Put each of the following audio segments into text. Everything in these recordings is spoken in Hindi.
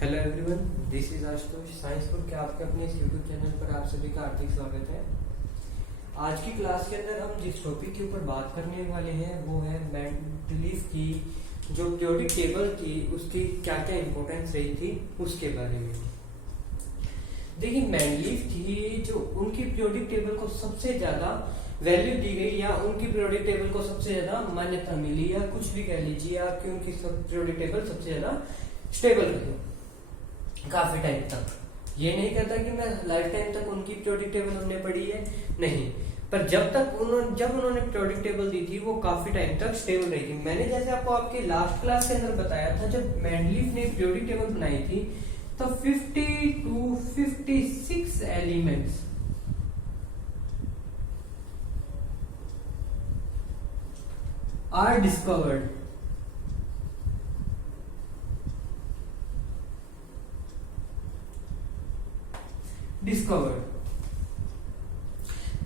Hello everyone, this is Ashutosh science food के आपके अपने इस यूट्यूब चैनल पर आप सभी का हार्दिक स्वागत है। आज की क्लास के अंदर हम जिस टॉपिक के ऊपर बात करने वाले हैं वो है मेंडलीव की जो पीरियोडिक टेबल थी उसकी क्या क्या इंपॉर्टेंस रही थी उसके बारे में। देखिए, मेंडलीव थी जो उनकी पीरियोडिक टेबल को सबसे ज्यादा वैल्यू दी गई या उनकी पीरियोडिक टेबल को सबसे ज्यादा मान्यता मिली या कुछ भी कह लीजिए आप कि उनकी पीरियोडिक टेबल सबसे ज्यादा स्टेबल रही काफी टाइम तक। ये नहीं कहता कि मैं लाइफ टाइम तक उनकी पीरियोडिक टेबल हमने पढ़ी है, नहीं, पर जब उन्होंने पीरियोडिक टेबल दी थी वो काफी टाइम तक स्टेबल रही थी। मैंने जैसे आपको आपके लास्ट क्लास के अंदर बताया था, जब मेंडलीव ने पीरियोडिक टेबल बनाई थी तो 50 to 56 एलिमेंट्स आर डिस्कवर्ड।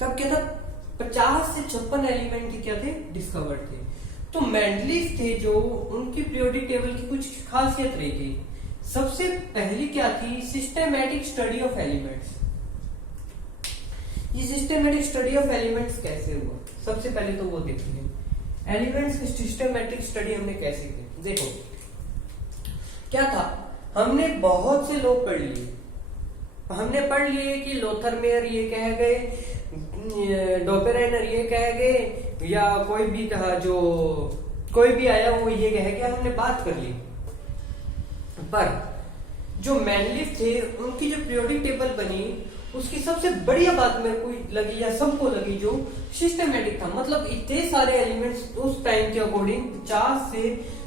तब क्या था, 50 से 56 एलिमेंट क्या थे, डिस्कवर्ड थे। तो मेंडलीव थे जो उनकी पीरियोडिक टेबल की कुछ खासियत रही थी। सबसे पहली क्या थी, सिस्टमैटिक स्टडी ऑफ एलिमेंट्स। ये सिस्टमैटिक स्टडी ऑफ एलिमेंट्स कैसे हुआ, सबसे पहले तो वो देखिए एलिमेंट्स की सिस्टमैटिक स्टडी हमने कैसे की। देखो क्या था, हमने बहुत से लोग पढ़ लिए, हमने पढ़ लिए कि लोथरमेयर ये कह गए, डोपेरेनर ये कह गए, या कोई भी कहा, जो कोई भी आया वो ये कह गया, हमने बात कर ली। पर जो मेंडलीव थे उनकी जो पीरियोडिक टेबल बनी उसकी सबसे बढ़िया बात मेरे को लगी या सबको लगी जो सिस्टमैटिक था। मतलब इतने सारे एलिमेंट्स उस टाइम के अकॉर्डिंग 50 से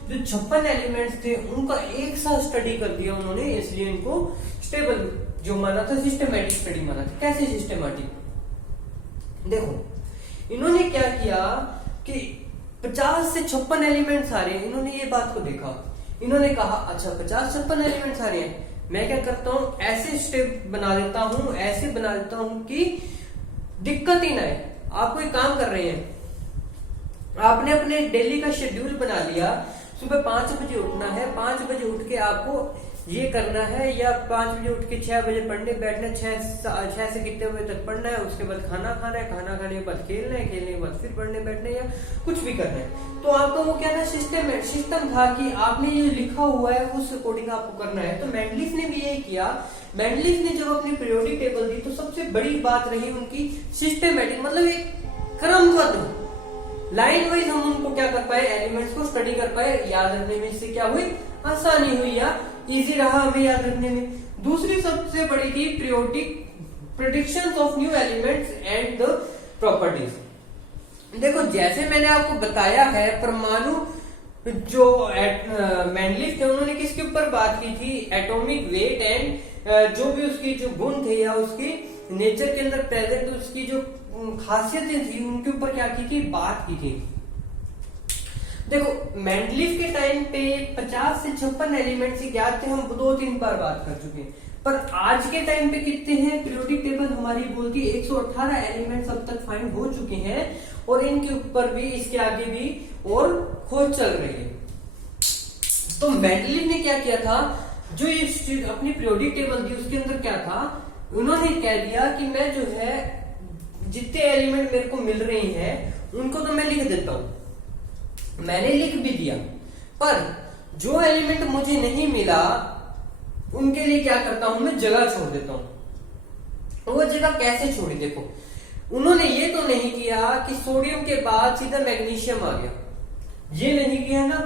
जो 56 एलिमेंट्स थे उनका एक साथ स्टडी कर दिया उन्होंने, इसलिए इनको स्टेबल जो माना था, सिस्टमैटिक स्टडी माना था। कैसे सिस्टमैटिक, देखो इन्होंने क्या किया कि 50 से 56 एलिमेंट्स आ रहे हैं, इन्होंने ये बात को देखा, इन्होंने कहा अच्छा 50-56 एलिमेंट्स आ रहे हैं, मैं क्या करता हूं, ऐसे स्टेप बना देता हूं, ऐसे बना देता हूं कि दिक्कत ही ना आए। आप कोई काम कर रहे हैं, आपने अपने डेली का शेड्यूल बना लिया, सुबह 5 बजे उठना है, 5 बजे उठ के आपको ये करना है, या 5 बजे उठ के 6 बजे पढ़ने बैठना, 6 से कितने बजे तक पढ़ना है, उसके बाद खाना खाना है, खाना खाने के बाद खेलना है, खेलने के बाद फिर पढ़ने बैठना है, या कुछ भी करना है। तो आपका वो क्या था, सिस्टम था कि आपने ये लिखा हुआ है उस अकॉर्डिंग आपको करना है। तो मेंडलीव ने भी यही किया। मेंडलीव ने जब अपनी पीरियोडिक टेबल दी तो सबसे बड़ी बात रही उनकी सिस्टमैटिक, मतलब एक क्रमबद्ध लाइन वाइज हम उनको क्या कर पाए, एलिमेंट्स को स्टडी कर पाए, याद रखने में इससे क्या हुई, आसानी हुई या इजी रहा हमें याद रखने में। दूसरी सबसे बड़ी थी periodic predictions of new elements and the properties. देखो जैसे मैंने आपको बताया है, परमाणु जो मेंडलीव थे उन्होंने किसके ऊपर बात की थी, एटॉमिक वेट एंड जो भी उसकी जो गुण थे या उसकी नेचर के अंदर प्रेजेंट उसकी जो खासियतें थी उनके ऊपर क्या की थी, बात की थी। देखो मेंडलीव के टाइम पे 50 से 56 एलिमेंट्स ही ज्ञात थे, हम 2-3 बार बात कर चुके हैं। पर आज के टाइम पे कितने हैं, पीरियोडिक टेबल हमारी बोलती है 118 एलिमेंट्स अब तक फाइंड हो चुके हैं, और इनके ऊपर भी, इसके आगे भी और खोज चल रही है। तो मेंडलीव ने क्या किया था, जो ये अपनी पीरियोडिक टेबल दी उसके अंदर क्या था, उन्होंने कह दिया कि मैं जो है जितने एलिमेंट मेरे को मिल रहे हैं उनको तो मैं लिख देता हूं, मैंने लिख भी दिया, पर जो एलिमेंट मुझे नहीं मिला उनके लिए क्या करता हूं, मैं जगह छोड़ देता हूं। वो जगह कैसे छोड़ी, देखो उन्होंने ये तो नहीं किया कि सोडियम के बाद सीधा मैग्नीशियम आ गया, ये नहीं किया ना,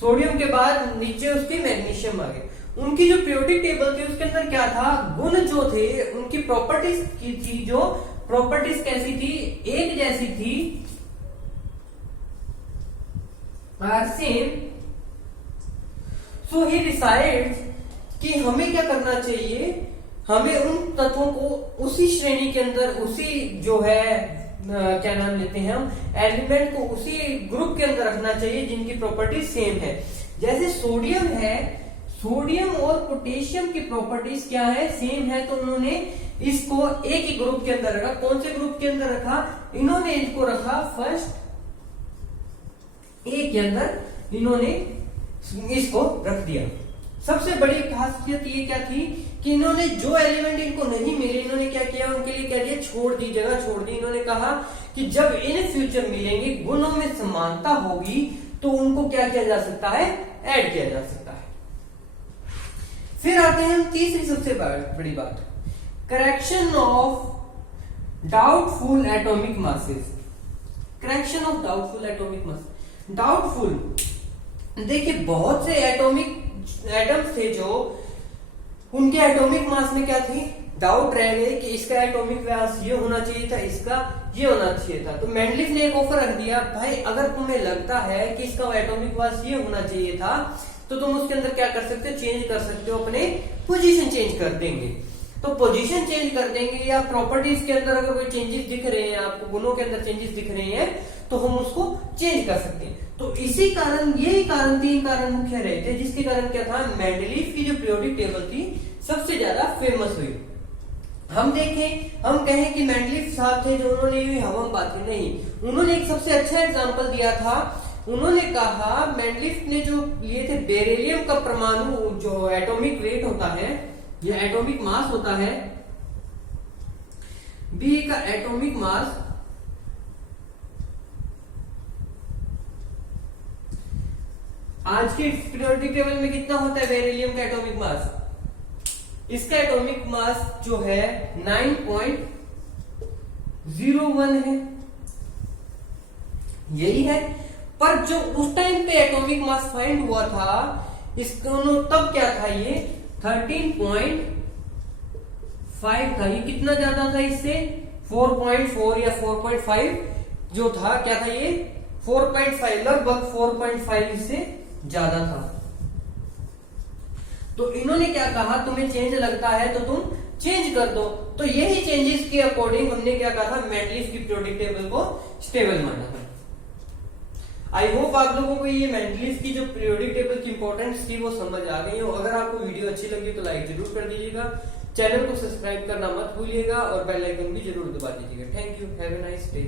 सोडियम के बाद नीचे उसके मैग्नीशियम आ गया। उनकी जो पीरियोडिक टेबल थी उसके अंदर क्या था, गुण जो थे उनकी प्रॉपर्टीज की थी, जो प्रॉपर्टीज कैसी थी, एक जैसी थी, are same, so he decides कि हमें क्या करना चाहिए, हमें उन तत्वों को उसी श्रेणी के अंदर, उसी जो है क्या नाम लेते हैं हम, एलिमेंट को उसी ग्रुप के अंदर रखना चाहिए जिनकी प्रॉपर्टी सेम है। जैसे सोडियम है, सोडियम और पोटेशियम की प्रॉपर्टीज क्या है, सेम है, तो उन्होंने इसको एक ही ग्रुप के अंदर रखा। कौन से ग्रुप के अंदर रखा, इन्होंने इसको रखा फर्स्ट ए के अंदर, इन्होंने इसको रख दिया। सबसे बड़ी खासियत ये क्या थी कि इन्होंने जो एलिमेंट इनको नहीं मिले, इन्होंने क्या किया, उनके लिए क्या दिया, छोड़ दी, जगह छोड़ दी। इन्होंने कहा कि जब इन फ्यूचर मिलेंगे, गुणों में समानता होगी, तो उनको क्या किया जा सकता है, ऐड किया जा सकता है। फिर आते हैं हम तीसरी सबसे बड़ी बात, correction of doubtful atomic masses. Correction of doubtful atomic mass. Doubtful, देखिए बहुत से एटम्स थे जो उनके एटॉमिक मास में क्या थी, डाउट रह गए कि इसका एटॉमिक मास ये होना चाहिए था, इसका ये होना चाहिए था। तो मेंडलिफ ने एक ऑफर रख दिया, भाई अगर तुम्हें लगता है कि इसका एटॉमिक मास ये होना चाहिए था, तो तुम उसके अंदर क्या कर सकते हो, चेंज कर सकते हो, अपने पोजीशन चेंज कर देंगे। तो पोजीशन चेंज कर देंगे, या प्रॉपर्टीज के अंदर अगर कोई चेंजेस दिख रहे हैं आपको, गुणों के अंदर चेंजेस दिख रहे हैं, तो हम उसको चेंज कर सकते हैं। तो इसी कारण, यही कारण, तीन कारण मुख्य रहे थे जिसके कारण क्या था, मेंडलीफ की जो पीरियोडिक टेबल थी सबसे ज्यादा फेमस हुई। हम देखें, हम कहें कि मेंडलीफ साहब थे जो उन्होंने ये हवा बातें नहीं, उन्होंने एक सबसे अच्छा एग्जांपल दिया था। उन्होंने कहा, मेंडलीफ ने जो लिए थे बेरिलियम का परमाणु जो एटॉमिक वेट होता है, ये एटॉमिक मास होता है, बी का एटॉमिक मास आज के पीरियोडिक टेबल में कितना होता है, बेरिलियम का एटॉमिक मास, इसका एटॉमिक मास जो है 9.01 है, यही है। पर जो उस टाइम पे एटॉमिक मास फाइंड हुआ था, इसका तब क्या था, ये 13.5 था। ये कितना ज्यादा था इससे, 4.4 या 4.5 जो था, क्या था ये 4.5, लगभग 4.5 इससे ज्यादा था। तो इन्होंने क्या कहा, तुम्हें चेंज लगता है तो तुम चेंज कर दो। तो यही चेंजेस के अकॉर्डिंग हमने क्या कहा था, मेंडलीफ की पीरियोडिक टेबल को स्टेबल माना था। आई होप आप लोगों को ये मेंडलीफ की जो पीरियोडिक टेबल की इंपॉर्टेंस थी वो समझ आ गई हो। अगर आपको वीडियो अच्छी लगी तो लाइक जरूर कर दीजिएगा, चैनल को सब्सक्राइब करना मत भूलिएगा और बेल आइकन भी जरूर दबा दीजिएगा। Thank you, have a nice day.